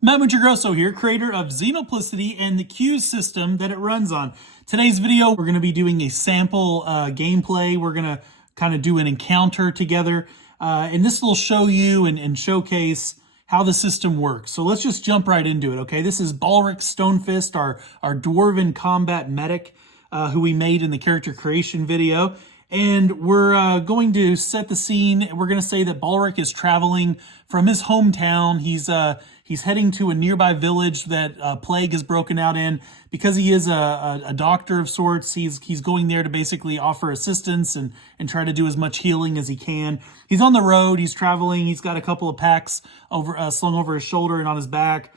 Matt Montegrosso here, creator of Xenoplicity and the queues system that it runs on. Today's video, we're going to be doing a sample gameplay. We're going to kind of do an encounter together. And this will show you and showcase how the system works. So let's just jump right into it, okay? This is Balric Stonefist, our Dwarven combat medic, who we made in the character creation video. And we're going to set the scene. We're going to say that Balric is traveling from his hometown. He's heading to a nearby village that plague has broken out in. Because he is a doctor of sorts, he's going there to basically offer assistance and try to do as much healing as he can. He's on the road. He's traveling. He's got a couple of packs slung over his shoulder and on his back.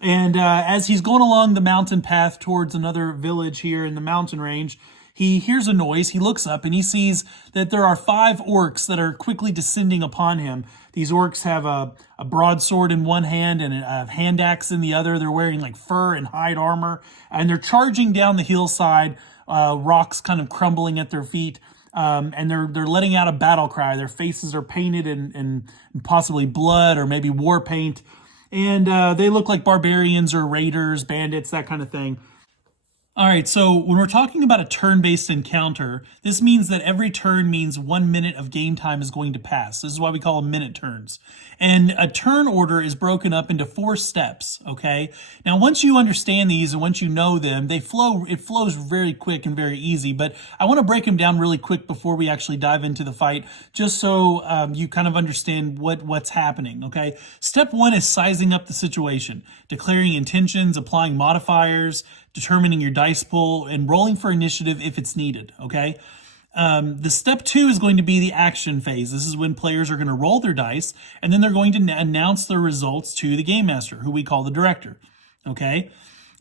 And as he's going along the mountain path towards another village here in the mountain range, he hears a noise. He looks up and he sees that there are 5 orcs that are quickly descending upon him. These orcs have a broadsword in one hand and a hand axe in the other. They're wearing like fur and hide armor, and they're charging down the hillside, rocks kind of crumbling at their feet. And they're letting out a battle cry. Their faces are painted in possibly blood or maybe war paint. And they look like barbarians or raiders, bandits, that kind of thing. All right, so when we're talking about a turn-based encounter, this means that every turn means 1 minute of game time is going to pass. This is why we call them minute turns. And a turn order is broken up into 4 steps, okay? Now, once you understand these and once you know them, it flows very quick and very easy, but I want to break them down really quick before we actually dive into the fight, just so you kind of understand what's happening, okay? Step 1 is sizing up the situation, declaring intentions, applying modifiers, determining your dice pool, and rolling for initiative if it's needed, okay? The step 2 is going to be the action phase. This is when players are going to roll their dice, and then they're going to announce their results to the game master, who we call the director, okay?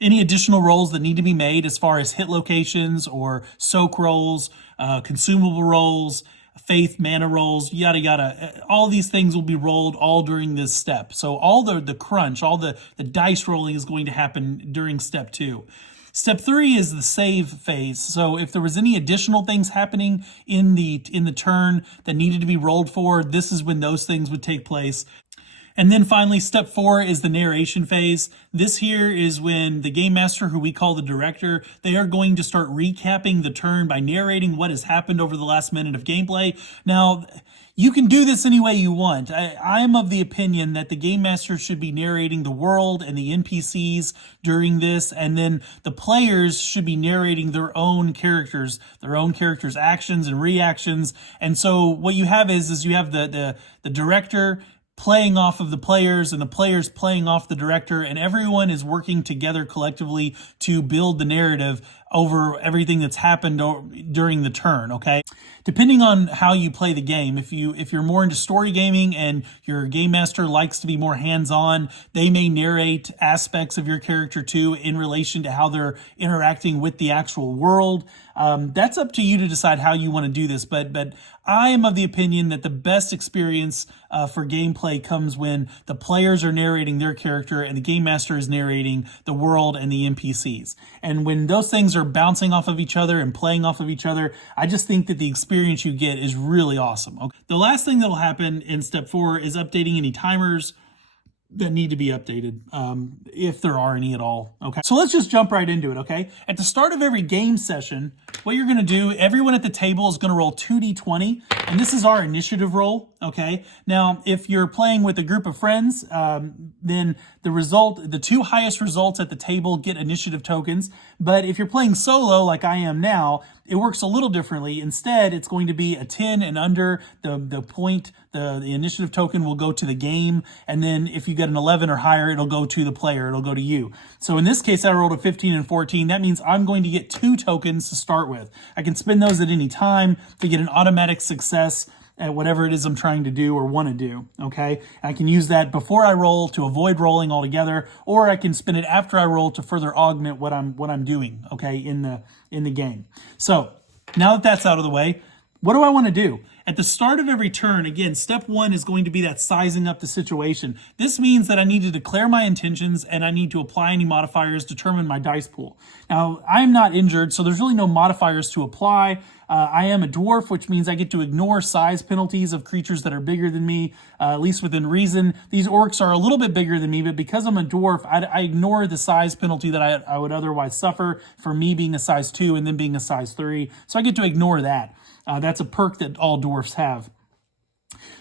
Any additional rolls that need to be made as far as hit locations or soak rolls, consumable rolls, faith, mana rolls, yada, yada. All these things will be rolled all during this step. So all the crunch, all the dice rolling is going to happen during step 2. Step 3 is the save phase. So if there was any additional things happening in the turn that needed to be rolled for, this is when those things would take place. And then finally, step 4 is the narration phase. This here is when the game master, who we call the director, they are going to start recapping the turn by narrating what has happened over the last minute of gameplay. Now, you can do this any way you want. I am of the opinion that the game master should be narrating the world and the NPCs during this, and then the players should be narrating their own characters' actions and reactions. And so what you have is you have the director playing off of the players and the players playing off the director, and everyone is working together collectively to build the narrative over everything that's happened during the turn, okay? Depending on how you play the game, if you're more into story gaming and your game master likes to be more hands-on, they may narrate aspects of your character too in relation to how they're interacting with the actual world. That's up to you to decide how you want to do this, but I am of the opinion that the best experience for gameplay comes when the players are narrating their character and the game master is narrating the world and the NPCs. And when those things are bouncing off of each other and playing off of each other, I just think that the experience you get is really awesome. Okay. The last thing that will happen in step 4 is updating any timers that need to be updated, if there are any at all, okay? So let's just jump right into it, okay? At the start of every game session, what you're gonna do, everyone at the table is gonna roll 2d20, and this is our initiative roll, okay? Now, if you're playing with a group of friends, then the 2 highest results at the table get initiative tokens, but if you're playing solo, like I am now, it works a little differently. Instead, it's going to be a 10 and under. The initiative token will go to the game, and then if you get an 11 or higher, it'll go to the player, it'll go to you. So in this case, I rolled a 15 and 14. That means I'm going to get 2 tokens to start with. I can spend those at any time to get an automatic success at whatever it is I'm trying to do or want to do, okay? I can use that before I roll to avoid rolling altogether, or I can spend it after I roll to further augment what I'm doing, okay, in the game. So now that that's out of the way, what do I want to do? At the start of every turn, again, step one is going to be that sizing up the situation. This means that I need to declare my intentions and I need to apply any modifiers, determine my dice pool. Now, I'm not injured, so there's really no modifiers to apply. I am a dwarf, which means I get to ignore size penalties of creatures that are bigger than me, at least within reason. These orcs are a little bit bigger than me, but because I'm a dwarf, I ignore the size penalty that I would otherwise suffer for me being a size 2 and then being a size 3. So I get to ignore that. That's a perk that all dwarfs have.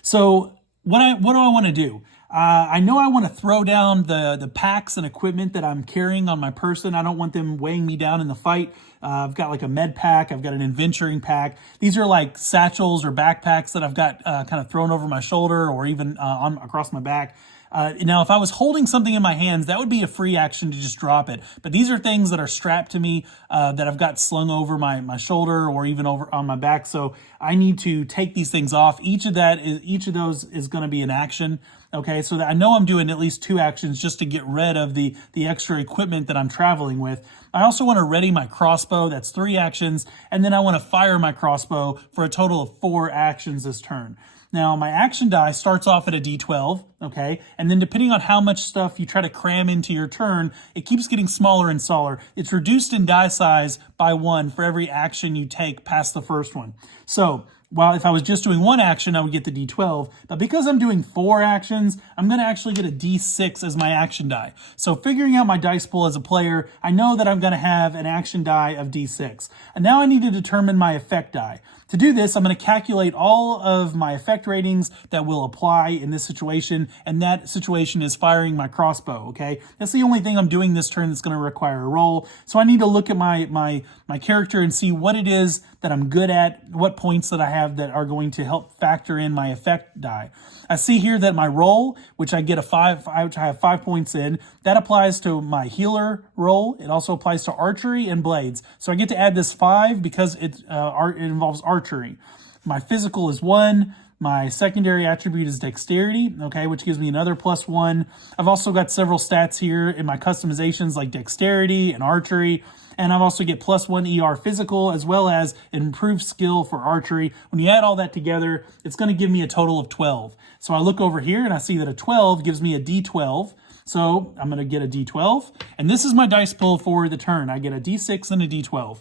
So what do I want to do? I know I want to throw down the packs and equipment that I'm carrying on my person. I don't want them weighing me down in the fight. I've got like a med pack. I've got an adventuring pack. These are like satchels or backpacks that I've got kind of thrown over my shoulder or even across my back. Now, if I was holding something in my hands, that would be a free action to just drop it. But these are things that are strapped to me that I've got slung over my shoulder or even over on my back. So I need to take these things off. Each of those is going to be an action. Okay, so that I know I'm doing at least 2 actions just to get rid of the extra equipment that I'm traveling with. I also want to ready my crossbow. That's 3 actions. And then I want to fire my crossbow for a total of 4 actions this turn. Now, my action die starts off at a d12, okay? And then depending on how much stuff you try to cram into your turn, it keeps getting smaller and smaller. It's reduced in die size by 1 for every action you take past the first one. So, while if I was just doing 1 action, I would get the d12. But because I'm doing 4 actions, I'm going to actually get a d6 as my action die. So figuring out my dice pool as a player, I know that I'm going to have an action die of d6. And now I need to determine my effect die. To do this, I'm going to calculate all of my effect ratings that will apply in this situation, and that situation is firing my crossbow, okay? That's the only thing I'm doing this turn that's going to require a roll. So I need to look at my character and see what it is that I'm good at, what points that I have that are going to help factor in my effect die. I see here that my roll, which I get a 5, which I have 5 points in, that applies to my healer roll. It also applies to archery and blades. So I get to add this 5 because it involves archery. My physical is 1. My secondary attribute is dexterity, okay, which gives me another +1. I've also got several stats here in my customizations like dexterity and archery. And I've also get +1 ER physical as well as improved skill for archery. When you add all that together, it's going to give me a total of 12. So I look over here and I see that a 12 gives me a D12. So I'm going to get a D12. And this is my dice pool for the turn. I get a D6 and a D12.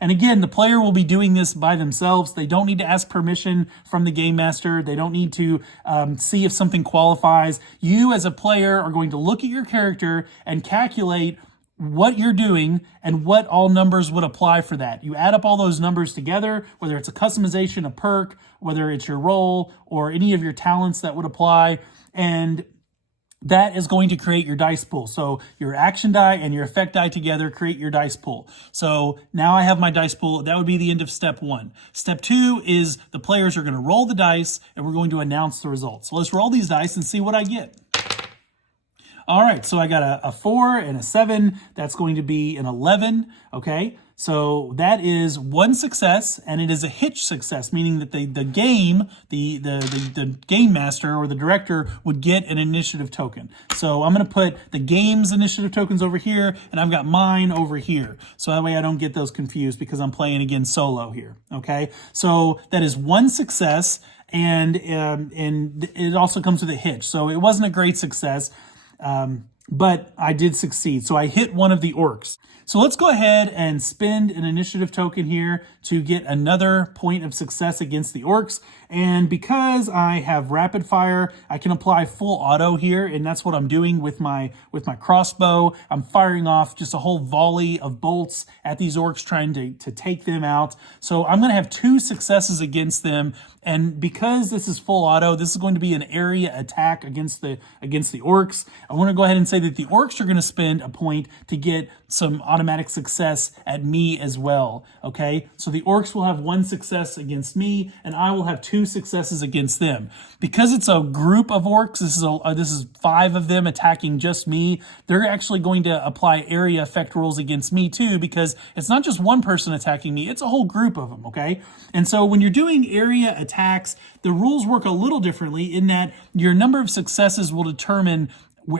And again, the player will be doing this by themselves. They don't need to ask permission from the game master. They don't need to see if something qualifies. You as a player are going to look at your character and calculate what you're doing and what all numbers would apply for that. You add up all those numbers together, whether it's a customization, a perk, whether it's your role or any of your talents that would apply, and that is going to create your dice pool. So your action die and your effect die together create your dice pool. So now I have my dice pool. That would be the end of step 1. Step 2 is the players are going to roll the dice and we're going to announce the results. So let's roll these dice and see what I get. All right, so I got a 4 and a 7. That's going to be an 11, okay? So that is 1 success, and it is a hitch success, meaning that the game master or the director would get an initiative token. So I'm going to put the game's initiative tokens over here, and I've got mine over here. So that way I don't get those confused because I'm playing again solo here, okay? So that is 1 success, and it also comes with a hitch. So it wasn't a great success. But I did succeed. So I hit one of the orcs. So let's go ahead and spend an initiative token here to get another point of success against the orcs. And because I have rapid fire, I can apply full auto here, and that's what I'm doing with my crossbow. I'm firing off just a whole volley of bolts at these orcs, trying to take them out. So I'm going to have 2 successes against them. And because this is full auto, this is going to be an area attack against the orcs. I want to go ahead and say that the orcs are going to spend a point to get some automatic success at me as well. Okay, so the orcs will have 1 success against me, and I will have 2 successes against them. Because it's a group of orcs, this is 5 of them attacking just me. They're actually going to apply area effect rules against me too, because it's not just one person attacking me; it's a whole group of them. Okay, and so when you're doing area attacks, the rules work a little differently in that your number of successes will determine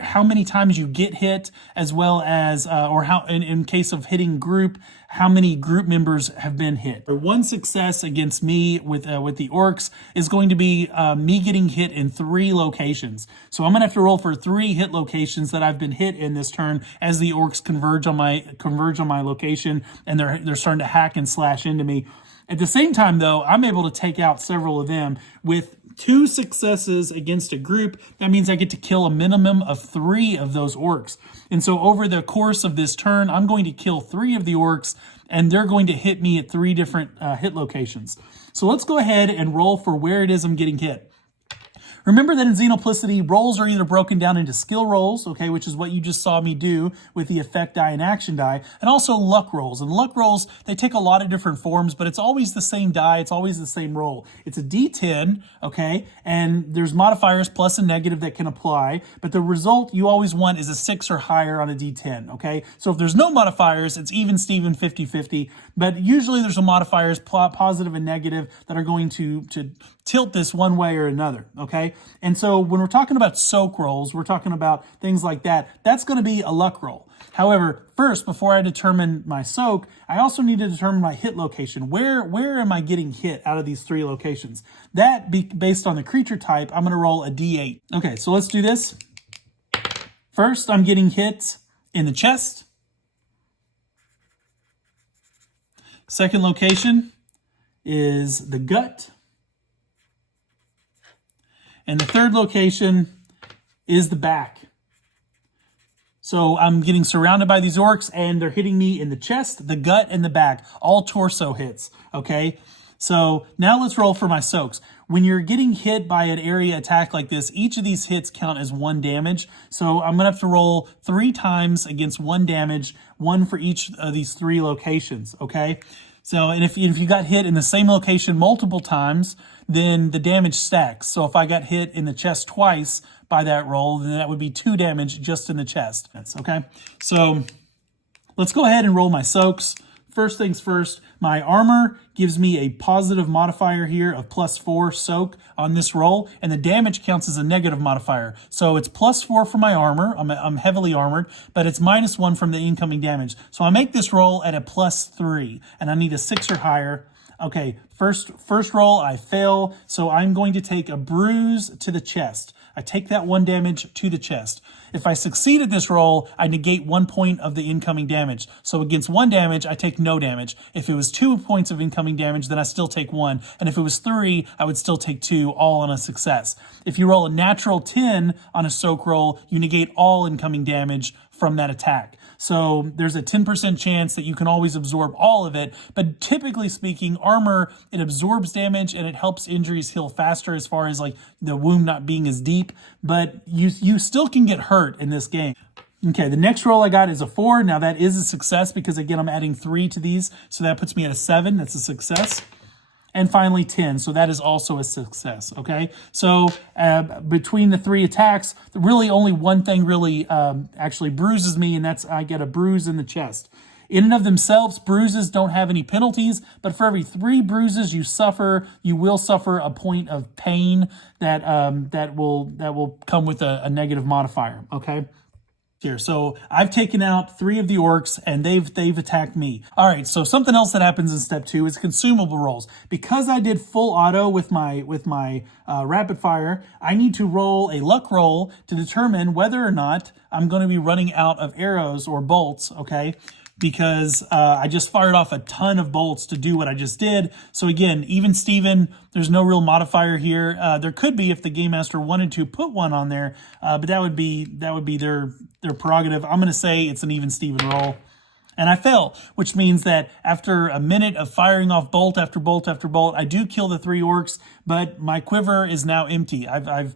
how many times you get hit, as well as, or how, in case of hitting group, how many group members have been hit. One success against me with the orcs is going to be me getting hit in 3 locations. So I'm gonna have to roll for 3 hit locations that I've been hit in this turn as the orcs converge on my location, and they're starting to hack and slash into me. At the same time, though, I'm able to take out several of them with 2 successes against a group. That means I get to kill a minimum of 3 of those orcs. And so over the course of this turn, I'm going to kill 3 of the orcs, and they're going to hit me at 3 different hit locations. So let's go ahead and roll for where it is I'm getting hit. Remember that in Xenoplicity, rolls are either broken down into skill rolls, okay, which is what you just saw me do with the effect die and action die, and also luck rolls. And luck rolls, they take a lot of different forms, but it's always the same die, it's always the same roll. It's a D10, okay, and there's modifiers plus and negative that can apply, but the result you always want is a 6 or higher on a D10, okay? So if there's no modifiers, it's even Steven 50-50, but usually there's some modifiers, positive and negative, that are going to tilt this one way or another, okay? And so when we're talking about soak rolls, we're talking about things like that. That's going to be a luck roll. However, first, before I determine my soak, I also need to determine my hit location. Where am I getting hit out of these 3 locations? That, based on the creature type, I'm going to roll a D8. Okay, so let's do this. First, I'm getting hit in the chest. Second location is the gut. And the third location is the back. So I'm getting surrounded by these orcs, and they're hitting me in the chest, the gut, and the back. All torso hits, okay? So now let's roll for my soaks. When you're getting hit by an area attack like this, each of these hits count as 1 damage. So I'm going to have to roll 3 times against 1 damage, 1 for each of these 3 locations, okay? So, and if you got hit in the same location multiple times, then the damage stacks. So if I got hit in the chest twice by that roll, then that would be 2 damage just in the chest. That's okay. So let's go ahead and roll my soaks. First things first, my armor gives me a positive modifier here of +4 soak on this roll, and the damage counts as a negative modifier. So it's +4 for my armor. I'm heavily armored, but it's -1 from the incoming damage. So I make this roll at a +3, and I need a 6 or higher. Okay, first roll, I fail, so I'm going to take a bruise to the chest. I take that 1 damage to the chest. If I succeed at this roll, I negate 1 point of the incoming damage. So against 1 damage, I take no damage. If it was 2 points of incoming damage, then I still take 1. And if it was 3, I would still take 2, all on a success. If you roll a natural 10 on a soak roll, you negate all incoming damage from that attack. So there's a 10% chance that you can always absorb all of it, but typically speaking, armor, it absorbs damage and it helps injuries heal faster as far as like the wound not being as deep, but you still can get hurt in this game. Okay, the next roll I got is a 4. Now that is a success because again, I'm adding 3 to these, so that puts me at a 7. That's a success. And finally 10, so that is also a success, okay? So between the 3 attacks, really only one thing really actually bruises me, and that's I get a bruise in the chest. In and of themselves, bruises don't have any penalties, but for every 3 bruises you suffer, you will suffer a point of pain that will come with a negative modifier, okay? Here. So I've taken out 3 of the orcs and they've attacked me. All right, so something else that happens in step 2 is consumable rolls. Because I did full auto with my rapid fire, I need to roll a luck roll to determine whether or not I'm going to be running out of arrows or bolts, okay? Because I just fired off a ton of bolts to do what I just did. So again, even Steven, there's no real modifier here. There could be if the Game Master wanted to put one on there, but that would be their prerogative. I'm going to say it's an even Steven roll. And I fail, which means that after a minute of firing off bolt after bolt after bolt, I do kill the 3 orcs, but my quiver is now empty. I've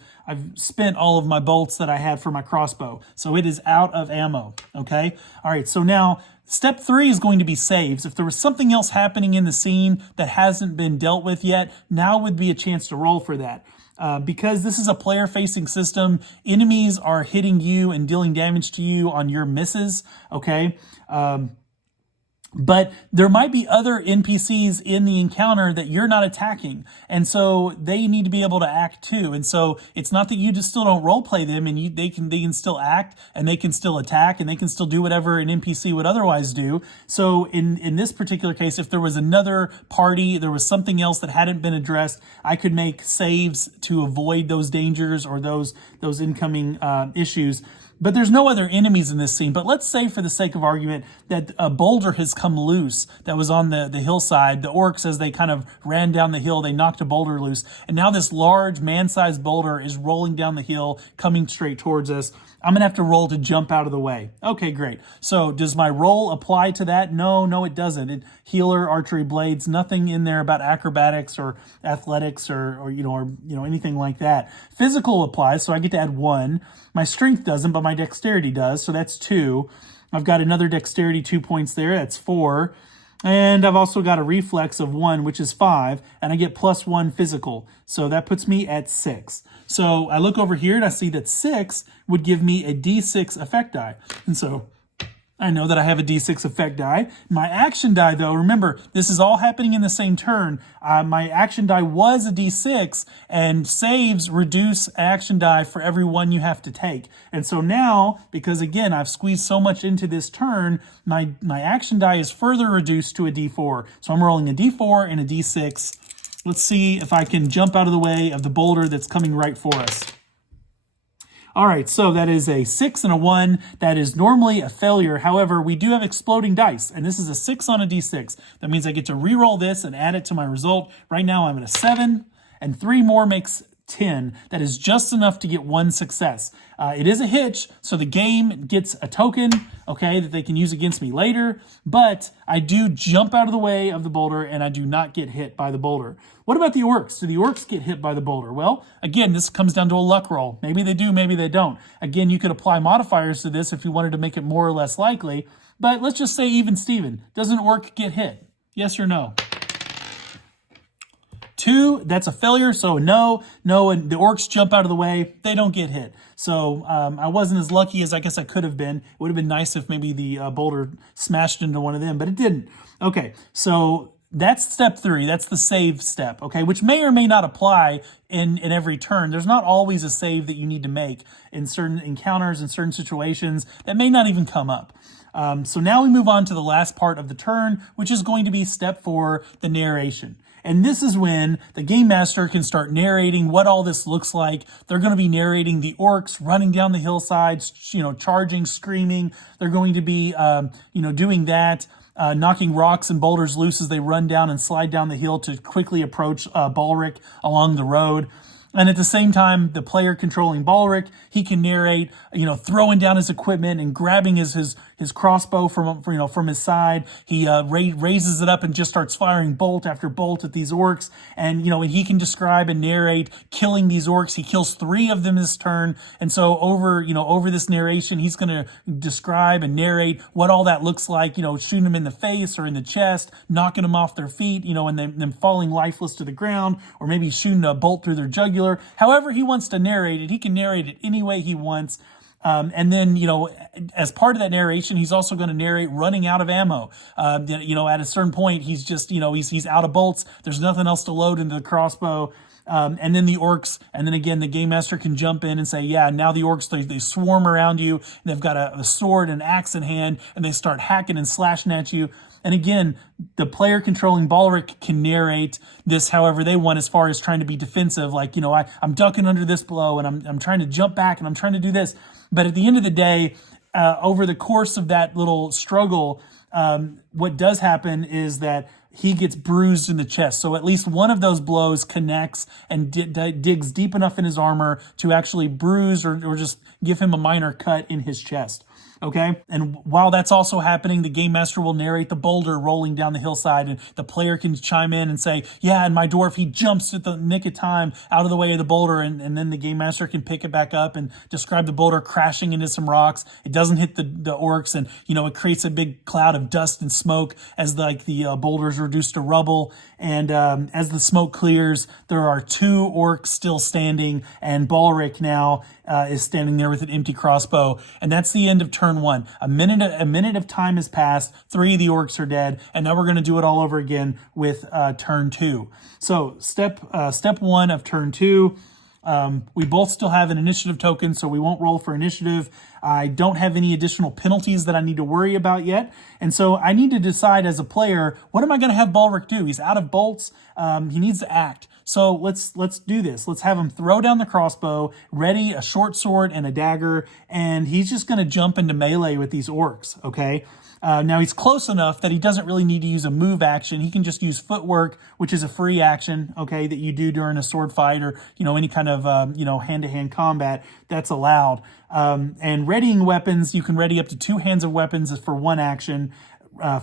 spent all of my bolts that I had for my crossbow, so it is out of ammo, okay? All right, so now step 3 is going to be saves. If there was something else happening in the scene that hasn't been dealt with yet, now would be a chance to roll for that. Because this is a player-facing system, enemies are hitting you and dealing damage to you on your misses, okay? But there might be other NPCs in the encounter that you're not attacking. And so they need to be able to act too. And so it's not that you just still don't role play them and they can still act and they can still attack and they can still do whatever an NPC would otherwise do. So in this particular case, if there was another party, there was something else that hadn't been addressed, I could make saves to avoid those dangers or those incoming issues. But there's no other enemies in this scene. But let's say, for the sake of argument, that a boulder has come loose that was on the hillside. The orcs, as they kind of ran down the hill, they knocked a boulder loose. And now this large man-sized boulder is rolling down the hill, coming straight towards us. I'm going to have to roll to jump out of the way. Okay, great. So does my roll apply to that? No, it doesn't. Healer, archery blades, nothing in there about acrobatics or athletics or anything like that. Physical applies, so I get to add 1. My strength doesn't, but my dexterity does, so that's 2. I've got another dexterity 2 points there, that's 4. And I've also got a reflex of 1, which is 5, and I get +1 physical. So that puts me at 6. So I look over here and I see that 6 would give me a D6 effect die. And so I know that I have a D6 effect die. My action die, though, remember, this is all happening in the same turn. My action die was a D6, and saves reduce action die for every one you have to take. And so now, because again, I've squeezed so much into this turn, my action die is further reduced to a D4. So I'm rolling a D4 and a D6. Let's see if I can jump out of the way of the boulder that's coming right for us. All right, so that is a 6 and a 1. That is normally a failure. However, we do have exploding dice, and this is a 6 on a D6. That means I get to re-roll this and add it to my result. Right now, I'm at a 7, and 3 more makes 10. That is just enough to get 1 success. It is a hitch, so the game gets a token, okay, that they can use against me later, but I do jump out of the way of the boulder and I do not get hit by the boulder. What about the orcs? Do the orcs get hit by the boulder? Well, again, this comes down to a luck roll. Maybe they do, maybe they don't. Again, you could apply modifiers to this if you wanted to make it more or less likely, but let's just say even Steven. Does an orc get hit? Yes or no? 2, that's a failure, so no, and the orcs jump out of the way, they don't get hit. So I wasn't as lucky as I guess I could have been. It would have been nice if maybe the boulder smashed into one of them, but it didn't. Okay, so that's step 3, that's the save step, okay, which may or may not apply in every turn. There's not always a save that you need to make in certain encounters, in certain situations that may not even come up. So now we move on to the last part of the turn, which is going to be step 4, the narration. And this is when the game master can start narrating what all this looks like. They're going to be narrating the orcs running down the hillsides, charging, screaming. They're going to be, doing that, knocking rocks and boulders loose as they run down and slide down the hill to quickly approach Balric along the road. And at the same time, the player controlling Balric, he can narrate, throwing down his equipment and grabbing his crossbow from his side. He raises it up and just starts firing bolt after bolt at these orcs. And he can describe and narrate killing these orcs. He kills 3 of them this turn. And so over this narration, he's going to describe and narrate what all that looks like. Shooting them in the face or in the chest, knocking them off their feet. And them falling lifeless to the ground, or maybe shooting a bolt through their jugular. However he wants to narrate it, he can narrate it any way he wants. And then, as part of that narration, he's also going to narrate running out of ammo. At a certain point, he's just, he's out of bolts. There's nothing else to load into the crossbow. And then the orcs, and then again, the game master can jump in and say, yeah, now the orcs, they swarm around you. And they've got a sword and an axe in hand, and they start hacking and slashing at you. And again, the player controlling Balric can narrate this however they want, as far as trying to be defensive. Like, I'm ducking under this blow, and I'm trying to jump back, and I'm trying to do this. But at the end of the day, over the course of that little struggle, what does happen is that he gets bruised in the chest. So at least one of those blows connects and digs deep enough in his armor to actually bruise or just give him a minor cut in his chest. Okay, and while that's also happening, the game master will narrate the boulder rolling down the hillside, and the player can chime in and say, yeah, and my dwarf, he jumps at the nick of time out of the way of the boulder, and then the game master can pick it back up and describe the boulder crashing into some rocks. It doesn't hit the orcs, and it creates a big cloud of dust and smoke as the boulders reduced to rubble. And as the smoke clears, there are 2 orcs still standing, and Balric now is standing there with an empty crossbow, and that's the end of turn 1. A minute of time has passed. 3 of the orcs are dead, and now we're going to do it all over again with turn 2. So step 1 of turn 2. We both still have an initiative token, so we won't roll for initiative. I don't have any additional penalties that I need to worry about yet. And so I need to decide as a player, what am I going to have Balric do? He's out of bolts. He needs to act. So let's do this. Let's have him throw down the crossbow, ready a short sword and a dagger, and he's just going to jump into melee with these orcs, okay? Now he's close enough that he doesn't really need to use a move action. He can just use footwork, which is a free action, okay, that you do during a sword fight or, any kind of, hand-to-hand combat that's allowed. And readying weapons, you can ready up to 2 hands of weapons for 1 action.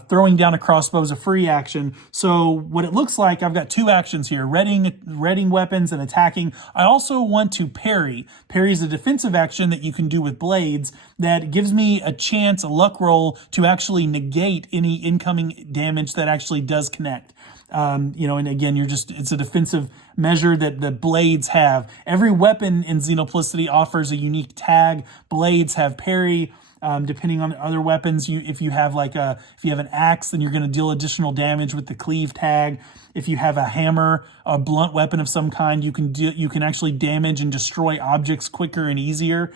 Throwing down a crossbow is a free action. So what it looks like, I've got 2 actions here, readying weapons and attacking. I also want to parry. Parry is a defensive action that you can do with blades that gives me a chance, a luck roll, to actually negate any incoming damage that actually does connect. And again, it's a defensive measure that the blades have. Every weapon in Xenoplicity offers a unique tag. Blades have parry. Depending on other weapons, if you have an axe, then you're going to deal additional damage with the cleave tag. If you have a hammer, a blunt weapon of some kind, you can actually damage and destroy objects quicker and easier.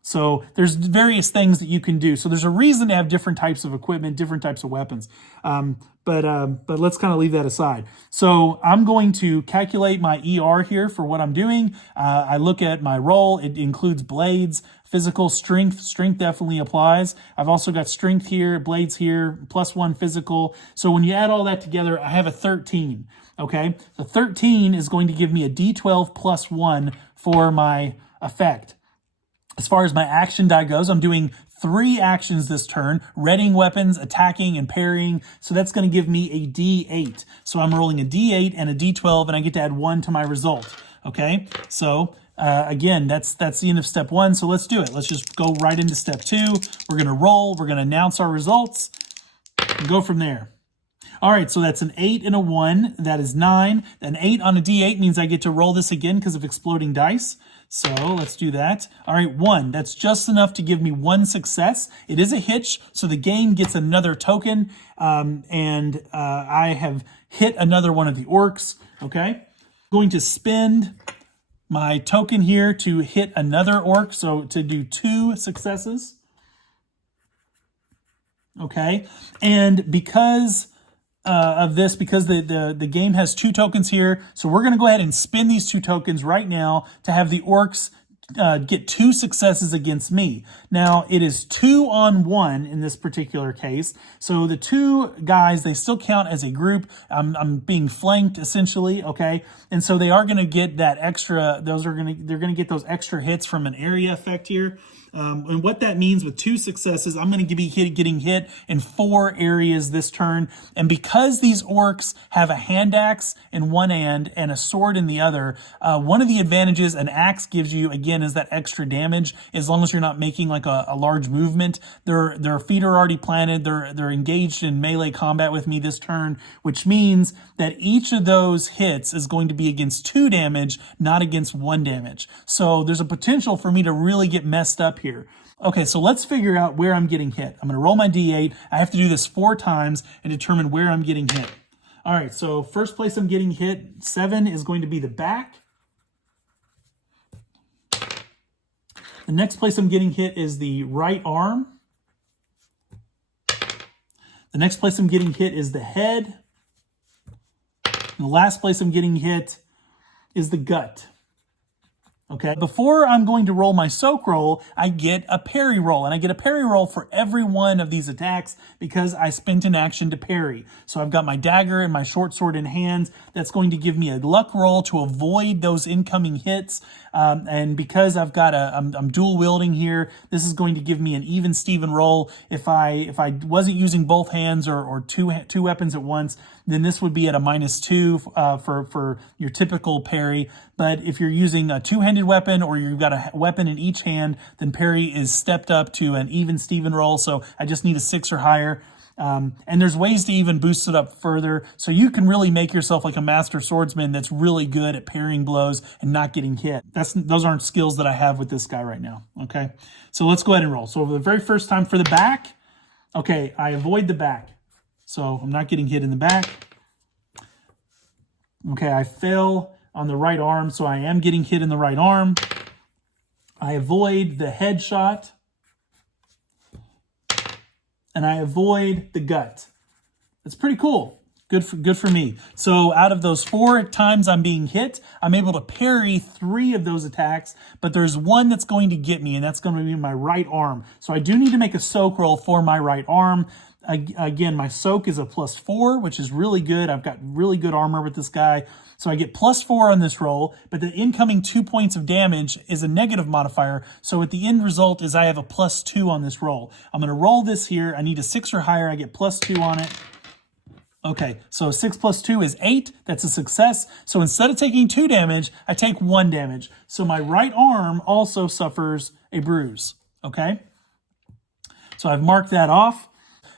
So there's various things that you can do. So there's a reason to have different types of equipment, different types of weapons. But let's kind of leave that aside. So I'm going to calculate my ER here for what I'm doing. I look at my roll. It includes blades, physical, strength. Strength definitely applies. I've also got strength here, blades here, +1 physical. So when you add all that together, I have a 13. Okay, the 13 is going to give me a D12 +1 for my effect. As far as my action die goes, I'm doing 3 actions this turn, readying weapons, attacking, and parrying. So that's going to give me a D8. So I'm rolling a D8 and a D12, and I get to add 1 to my result. Okay, so again, that's the end of step 1. So let's do it. Let's just go right into step 2. We're going to roll. We're going to announce our results and go from there. All right, so that's an 8 and a 1. That is 9. An 8 on a D8 means I get to roll this again because of exploding dice. So let's do that. All right, 1. That's just enough to give me 1 success. It is a hitch, so the game gets another token, and I have hit another one of the orcs, okay? I'm going to spend my token here to hit another orc, so to do 2 successes, okay? And because because the game has 2 tokens here, so we're going to go ahead and spin these 2 tokens right now to have the orcs get 2 successes against me. Now, it is 2 on 1 in this particular case, so the 2 guys, they still count as a group. I'm being flanked, essentially, okay? And so they are going to get that extra, they're going to get those extra hits from an area effect here. And what that means with 2 successes, I'm going to be getting hit in 4 areas this turn. And because these orcs have a hand axe in one hand and a sword in the other, one of the advantages an axe gives you, again, is that extra damage, as long as you're not making like a large movement. Their feet are already planted. They're engaged in melee combat with me this turn, which means that each of those hits is going to be against 2 damage, not against 1 damage. So there's a potential for me to really get messed up here. Okay, so let's figure out where I'm getting hit. I'm going to roll my D8. I have to do this 4 times and determine where I'm getting hit. All right, so first place I'm getting hit, 7, is going to be the back. The next place I'm getting hit is the right arm. The next place I'm getting hit is the head. And the last place I'm getting hit is the gut. Okay, before I'm going to roll my soak roll, I get a parry roll, and I get a parry roll for every one of these attacks because I spent an action to parry. So I've got my dagger and my short sword in hand. That's going to give me a luck roll to avoid those incoming hits. And because I'm dual wielding here, this is going to give me an even Steven roll. If I wasn't using both hands or two weapons at once, then this would be at a -2 for your typical parry. But if you're using a 2-handed weapon or you've got a weapon in each hand, then parry is stepped up to an even Steven roll. So I just need a 6 or higher. And there's ways to even boost it up further. So you can really make yourself like a master swordsman that's really good at parrying blows and not getting hit. Those aren't skills that I have with this guy right now. Okay, so let's go ahead and roll. So for the very first time for the back, okay, I avoid the back. So I'm not getting hit in the back. Okay, I fail on the right arm, so I am getting hit in the right arm. I avoid the headshot. And I avoid the gut. That's pretty cool. Good for me. So out of those 4 times I'm being hit, I'm able to parry 3 of those attacks, but there's one that's going to get me, and that's going to be my right arm. So I do need to make a soak roll for my right arm. Again, my soak is a +4, which is really good. I've got really good armor with this guy. So I get +4 on this roll, but the incoming 2 points of damage is a negative modifier. So at the end result is I have a +2 on this roll. I'm going to roll this here. I need a 6 or higher. I get +2 on it. Okay, so 6 + 2 is 8. That's a success. So instead of taking 2 damage, I take 1 damage. So my right arm also suffers a bruise. Okay, so I've marked that off.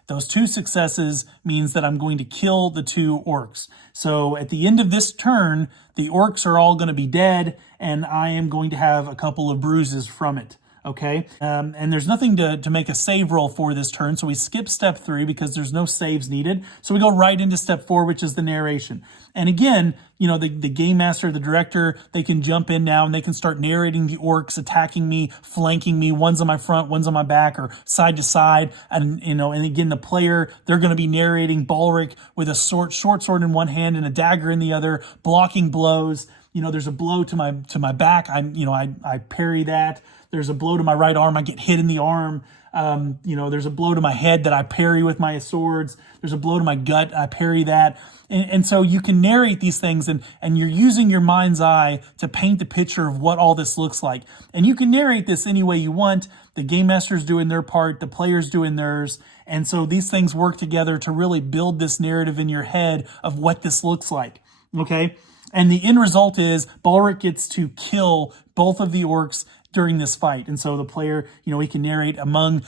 Those 2 successes means that I'm going to kill the 2 orcs. So at the end of this turn, the orcs are all going to be dead, and I am going to have a couple of bruises from it. Okay, and there's nothing to make a save roll for this turn, so we skip step 3 because there's no saves needed. So we go right into step 4, which is the narration. And again, you know, the game master, the director, they can jump in now and they can start narrating the orcs attacking me, flanking me. One's on my front, one's on my back, or side to side. And, you know, and again, the player, they're going to be narrating Balric with a short sword in one hand and a dagger in the other, blocking blows. You know, there's a blow to my back. I parry that. There's a blow to my right arm. I get hit in the arm. You know, there's a blow to my head that I parry with my swords. There's a blow to my gut. I parry that. And so you can narrate these things, and you're using your mind's eye to paint the picture of what all this looks like. And you can narrate this any way you want. The game master's doing their part. The player's doing theirs. And so these things work together to really build this narrative in your head of what this looks like. Okay? And the end result is Balric gets to kill both of the orcs during this fight. And so the player, you know, he can narrate among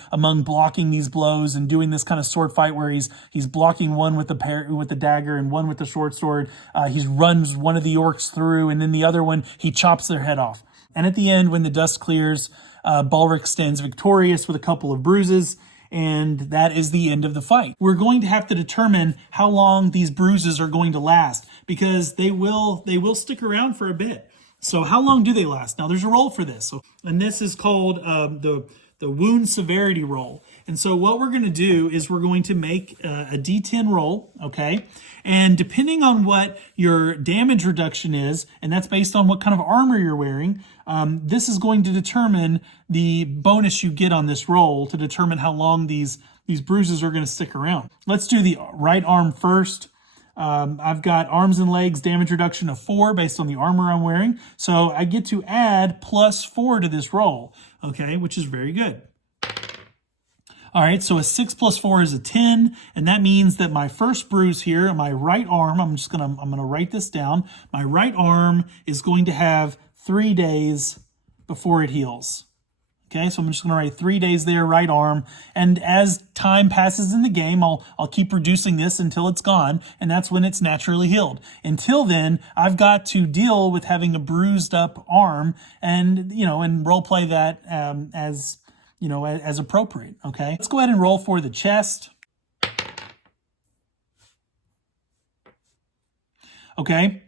blocking these blows and doing this kind of sword fight where he's blocking one with the dagger and one with the short sword. He runs one of the orcs through, and then the other one, he chops their head off. And at the end, when the dust clears, Balric stands victorious with a couple of bruises, and that is the end of the fight. We're going to have to determine how long these bruises are going to last, because they will stick around for a bit. So how long do they last? Now there's a roll for this. And this is called the wound severity roll. And so what we're going to do is we're going to make a D10 roll, okay? And depending on what your damage reduction is, and that's based on what kind of armor you're wearing, this is going to determine the bonus you get on this roll to determine how long these bruises are going to stick around. Let's do the right arm first. I've got arms and legs damage reduction of 4 based on the armor I'm wearing. So I get to add +4 to this roll, okay, which is very good. All right, so a 6 + 4 is a 10, and that means that my first bruise here, my right arm, I'm gonna write this down. My right arm is going to have 3 days before it heals. Okay, so I'm just going to write 3 days there, right arm. And as time passes in the game, I'll keep reducing this until it's gone, and that's when it's naturally healed. Until then, I've got to deal with having a bruised up arm, and and role play that as appropriate. Okay, let's go ahead and roll for the chest. Okay.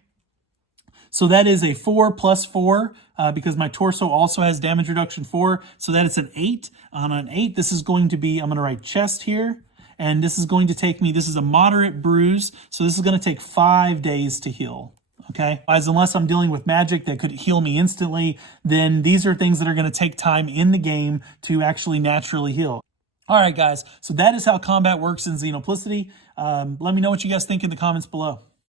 So that is a 4 + 4 because my torso also has damage reduction 4. So that is an 8. On an 8, this is going to be, I'm going to write chest here. And this is going to take me, this is a moderate bruise. So this is going to take 5 days to heal. Okay. Unless I'm dealing with magic that could heal me instantly, then these are things that are going to take time in the game to actually naturally heal. All right, guys. So that is how combat works in Xenoplicity. Let me know what you guys think in the comments below.